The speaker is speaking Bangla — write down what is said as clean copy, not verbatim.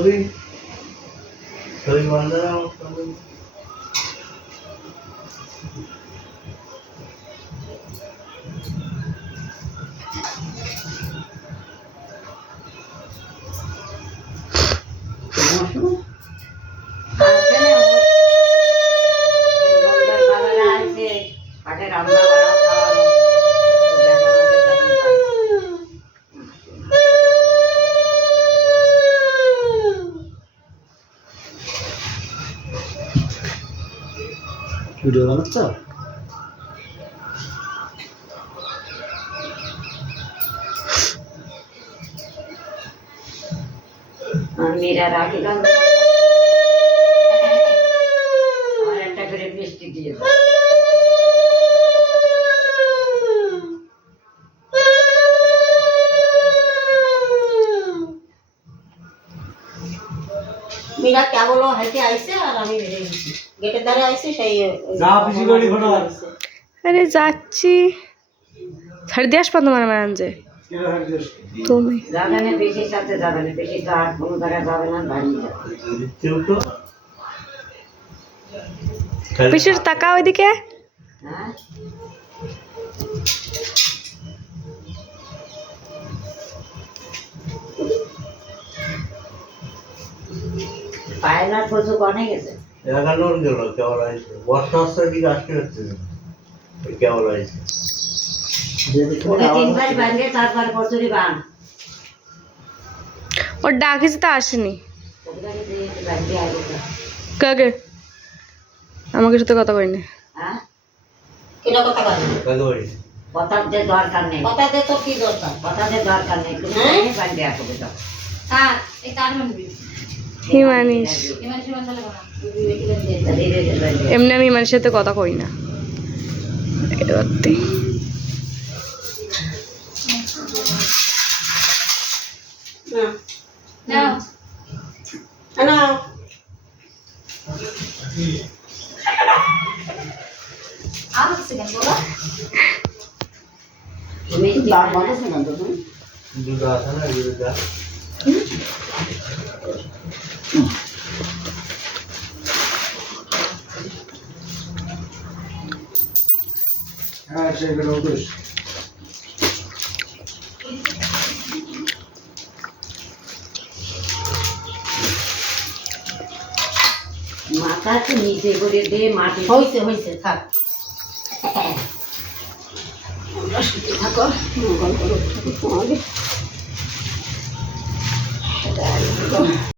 ছবি ছবি বন্ধ রাখো ভিডিও বানাচ্ছ মেয়েরা রাখিলাম আমার একটা করে মিষ্টি দিয়ে मीरा क्या बोलो है कि ऐसे और আমি বেরিয়ে গেছি গেটের ধারে আইছি সেই যা পিছি গলি ফটো আরে যাচ্ছি ছাড় দিয়ে আসবা তোমার মানজে তুমি যাবে না বেশি সাথে যাবে না বেশি তো আর কোনো জায়গায় যাবে না বাড়ি তো পিসির টাকা ওইদিকে হ্যাঁ পায়লার প্রচুর অনেক গেছে এলাকানোর গেল কেবল আইছে বর্ষা আসছে দিকে আসতে হচ্ছে কেবল আইছে ওকে তিনবার বাঁধলে তারপর প্রচুরই বান ওর ডাকিছে তো আসেনি ওগুলোকে দিয়ে বাঁধলে আগে কাকে আমাকে সাথে কথা কইনি হ্যাঁ কিনা কথা কই কাকে বলি কথার যে দরকার নেই কথা দে তো কি দরকার কথা যে দরকার নেই তুমি বাঁধলে আসবে তো হ্যাঁ এই কার মানবি হিমানিস ইমান সমান চলে না এমনি আমি হিমানির সাথে কথা কই না এবারতে না যাও না আর কিছু কেন বলো তুমি দাঁত বাঁধাস না কেন তুমি দুটো আছে না দুটো যা হ্যাঁ সেগুলো উঠোস মাথা তো নিচে করে দে মাটি হইছে হইছে থাক আমরা শুতে থাকো মঙ্গল করো তোমাকে